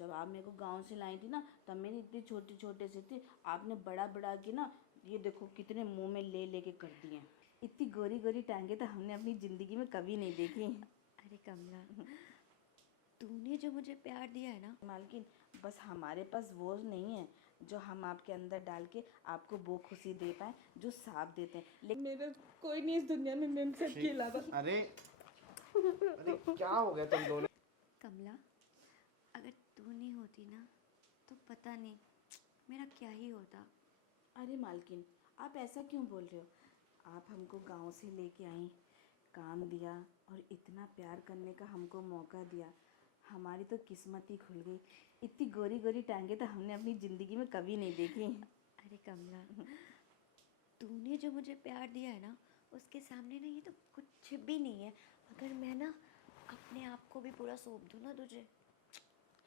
जब आप मेरे को गांव से लाई थी ना, तब मेरी इतनी छोटे छोटे से थे, आपने बड़ा बड़ा के ना, ये देखो कितने मुंह में ले लेके कर दिए। इतनी गोरी गोरी टांगे तो हमने अपनी जिंदगी में कभी नहीं देखी। अरे कमला, तूने जो मुझे प्यार दिया है ना मालकिन, बस हमारे पास वो नहीं है जो हम आपके अंदर डाल के आपको वो खुशी दे पाए जो सांप देते हैं, लेकिन मेरा कोई नहीं इस दुनिया में मेम सर के अलावा। अरे अरे क्या हो गया तुम दोनों? कमला, अगर तू नहीं होती ना तो पता नहीं मेरा क्या ही होता। अरे मालकिन, आप ऐसा क्यों बोल रहे हो? आप हमको गांव से लेके आई, काम दिया और इतना प्यार करने का हमको मौका दिया, हमारी तो किस्मत ही खुल गई। इतनी गोरी गोरी टांगे तो हमने अपनी ज़िंदगी में कभी नहीं देखी। अरे कमला, तूने जो मुझे प्यार दिया है ना उसके सामने ना ये तो कुछ भी नहीं है। अगर मैं ना अपने आप को भी पूरा सौंप दूँ ना तुझे,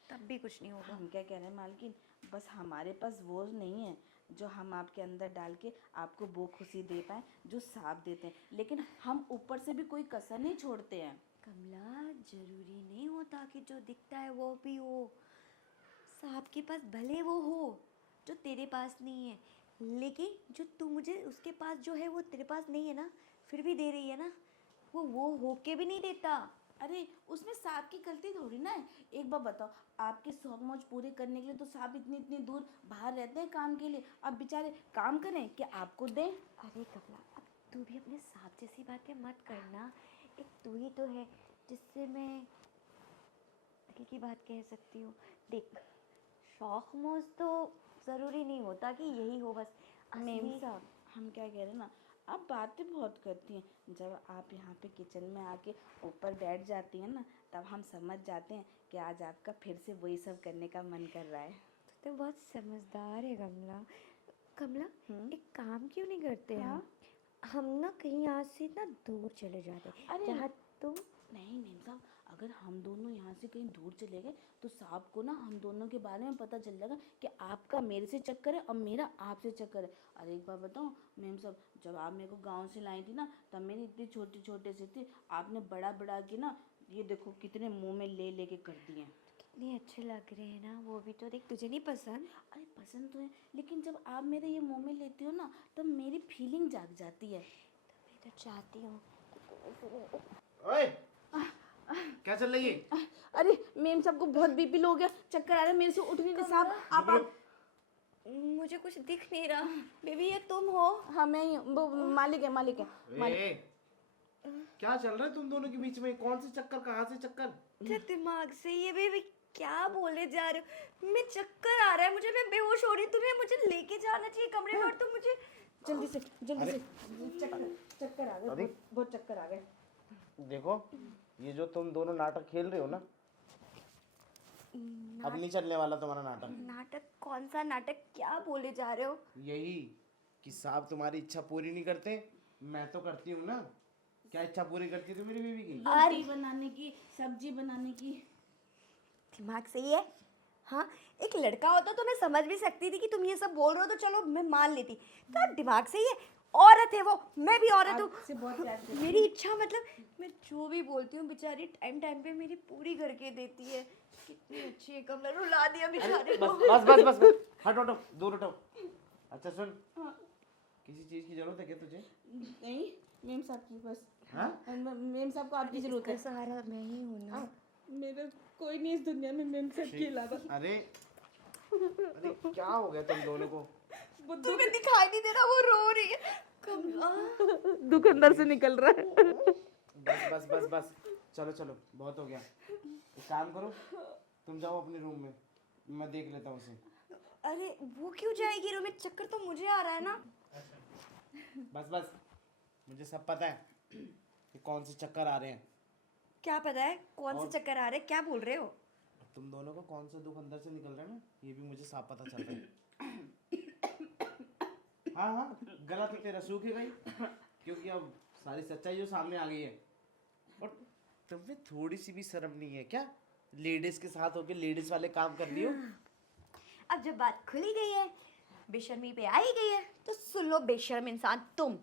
तब भी कुछ नहीं होगा। हम क्या कह रहे हैं मालकिन, बस हमारे पास वो नहीं है जो हम आपके अंदर डाल के आपको वो खुशी दे पाए जो सांप देते हैं, लेकिन हम ऊपर से भी कोई कसर नहीं छोड़ते हैं। कमला, जरूरी नहीं होता कि जो दिखता है वो भी हो। सांप के पास भले वो हो जो तेरे पास नहीं है, लेकिन जो तू मुझे उसके पास जो है वो तेरे पास नहीं है ना, फिर भी दे रही है ना, वो होके भी नहीं देता। अरे उसमें सांप की गलती थोड़ी ना है। एक बार बताओ, आपके शौक मौज पूरे करने के लिए तो सांप इतनी इतनी दूर बाहर रहते हैं काम के लिए, अब बेचारे काम करें कि आपको दें? अरे कमला, अब तू भी अपने सांप जैसी बातें मत करना। एक तू ही तो है जिससे मैं दिल की बात कह सकती हूँ। देख, शौक मौज तो ज़रूरी नहीं होता कि यही हो बस। मेम असली साहब, हम क्या कह रहे हैं ना, आप बातें बहुत करती हैं। जब आप यहाँ पे किचन में आके ऊपर बैठ जाती हैं ना, तब हम समझ जाते हैं कि आज आपका फिर से वही सब करने का मन कर रहा है। तो बहुत समझदार है कमला। कमला, एक काम क्यों नहीं करते हाँ? हम ना कहीं यहाँ से ना दूर चले जाते, अरे जहाँ तुम। नहीं मेम साहब, अगर हम दोनों यहाँ से कहीं दूर चले गए तो सांप को ना हम दोनों के बारे में पता चल जाएगा कि आपका मेरे से चक्कर है और मेरा आपसे चक्कर है। और एक बार बताऊँ मेम साहब, जब आप मेरे को गांव से लाई थी ना, तब मेरी इतनी छोटे छोटे से थे, आपने बड़ा बड़ा के ना, ये देखो कितने मुंह में ले लेके कर दिए। कितने अच्छे लग रहे हैं ना, वो भी तो देख। तुझे नहीं पसंद? अरे पसंद तो है, लेकिन जब आप मेरे ये मुंह में लेते हो ना, तब मेरी फीलिंग जाग जाती है। मैं तो चाहती हूँ। ओए, क्या चल रही है? अरे मेम साहब को बहुत बीपी लो हो गया, चक्कर आ रहा है, मेरे से उठ नहीं रहे साहब। आप मुझे कुछ दिख नहीं रहा। बेबी, ये तुम हो? हाँ मैं ही हूँ। वो मालिक है, मालिक है, मालिक। ए, क्या चल रहा है तुम दोनों के बीच में? कौन से चक्कर, कहाँ से चक्कर? तेरे दिमाग से ये बेबी क्या बोले जा रहे हो? मैं चक्कर आ रहा है मुझे, मैं बेहोश हो रही हूँ। तुम्हें मुझे लेके जाना चाहिए कमरे में, और तुम मुझे जल्दी से चक्कर चक्कर आ गए, बहुत चक्कर आ गए। देखो, ये जो तुम दोनों नाटक खेल रहे हो ना, अब नहीं चलने वाला तुम्हारा नाटक। नाटक? कौन सा नाटक? क्या बोले जा रहे हो? यही कि साहब तुम्हारी इच्छा पूरी नहीं करते, मैं तो करती हूँ ना। क्या इच्छा पूरी करती है तू मेरी बीवी की? रोटी बनाने की, सब्जी बनाने की। दिमाग सही है? हाँ, एक लड़का होता तो मैं समझ भी सकती थी कि तुम ये सब बोल रहे हो, तो चलो मैं मान लेती। तो दिमाग सही है? औरत है वो, मैं भी औरत हूँ। से बहुत प्यार से। मेरी इच्छा मतलब मैं जो भी बोलती हूँ बेचारी टाइम टाइम पे मेरी पूरी करके देती है। कितनी अच्छी है कमला, रुला दिया बेचारे को। बस बस बस बस, हटो हटो, दूर हटो। अच्छा सुन, किसी चीज की जरूरत है क्या तुझे? नहीं, मेम साहब की बस। हाँ? मेम साहब को आपकी जरूरत है। सहारा मैं ही हूँ ना। मेरा कोई नहीं इस दुनिया में मेम सर के अलावा। अरे अरे क्या हो गया तुम दोनों को? तुम्हें दिखाई नहीं दे रहा, वो रो रही है कमला। दुख अंदर से निकल रहा है। बस बस बस बस, चलो चलो, बहुत हो गया। एक काम करो, तुम जाओ अपने रूम में, मैं देख लेता हूँ उसे। अरे वो क्यों जाएगी रूम में? चक्कर तो मुझे आ रहा है ना। बस बस, मुझे सब पता है कि कौन से चक्कर आ रहे हैं। क्या पता है कौन से चक्कर आ रहे हैं? क्या बोल रहे हो? तुम दोनों को कौन सा दुख अंदर से निकल रहा है ना, ये भी मुझे साफ पता चल रहा है। हाँ हाँ, गला तो तेरा सूखेगा ही, क्योंकि अब सारी सच्चाई जो सामने आ गई है। और तुम्हें थोड़ी सी भी शर्म नहीं है क्या? लेडीज के साथ होके लेडीज वाले काम कर रही हो। अब जब बात खुली गई है, बेशर्मी पे आई गई है, तो सुन लो बेशर्म इंसान तुम।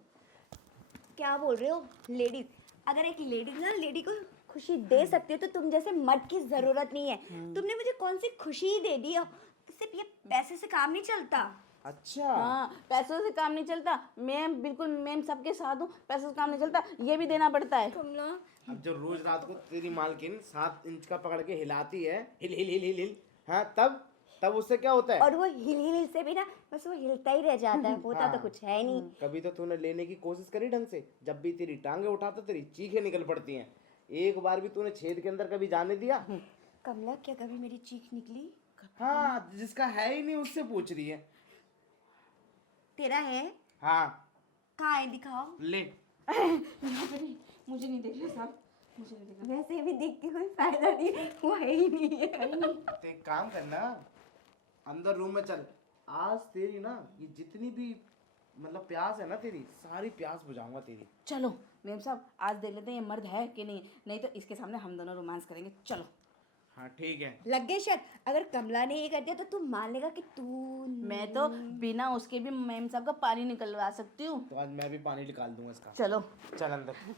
क्या बोल रहे हो? लेडीज? अगर एक लेडीज ना लेडी को खुशी दे सकती हो तो तुम जैसे मर्द की जरूरत नहीं है। तुमने मुझे कौन सी खुशी दे दी? और सिर्फ ये पैसे से काम नहीं चलता। अच्छा हाँ, पैसों से काम नहीं चलता। मैं बिल्कुल मैम सबके साथ हूँ, पैसों से काम नहीं चलता, ये भी देना पड़ता है। कमला, अब जो रोज रात को तेरी मालकिन 7 इंच का पकड़ के हिलाती है, हिल हिल हिल हिल हिल, हाँ तब उससे क्या होता है? और वो हिल हिल से भी ना बस वो हिलता ही रह जाता है, होता तो हाँ। कुछ है नहीं। कभी तो तूने लेने की कोशिश करी ढंग से? जब भी तेरी टांगे उठाता तेरी चीखें निकल पड़ती हैं। एक बार भी तूने छेद के अंदर कभी जाने दिया? कमला, क्या कभी मेरी चीख निकली? हाँ, जिसका है ही नहीं उससे पूछ रही है। तेरा है? हाँ कहाँ है, दिखाओ। ले। यहाँ पे नहीं, मुझे नहीं देखना साहब, मुझे नहीं देखना। वैसे भी देख के कोई फायदा नहीं, वो है ही नहीं है। तो एक काम करना, अंदर रूम में चल। आज तेरी ना ये जितनी भी मतलब प्यास है ना तेरी, सारी प्यास बुझाऊंगा तेरी। चलो मैम साहब, आज देख लेते हैं ये मर्द है कि नहीं, नहीं तो इसके सामने हम दोनों रोमांस करेंगे। चलो। हाँ ठीक है। लग गई शक। अगर कमला ने ये कर दिया तो तू मान लेगा कि तू। मैं तो बिना उसके भी मैम साहब का पानी निकलवा सकती हूँ। तो आज मैं भी पानी निकाल दूंगा इसका। चलो। चल अंदर।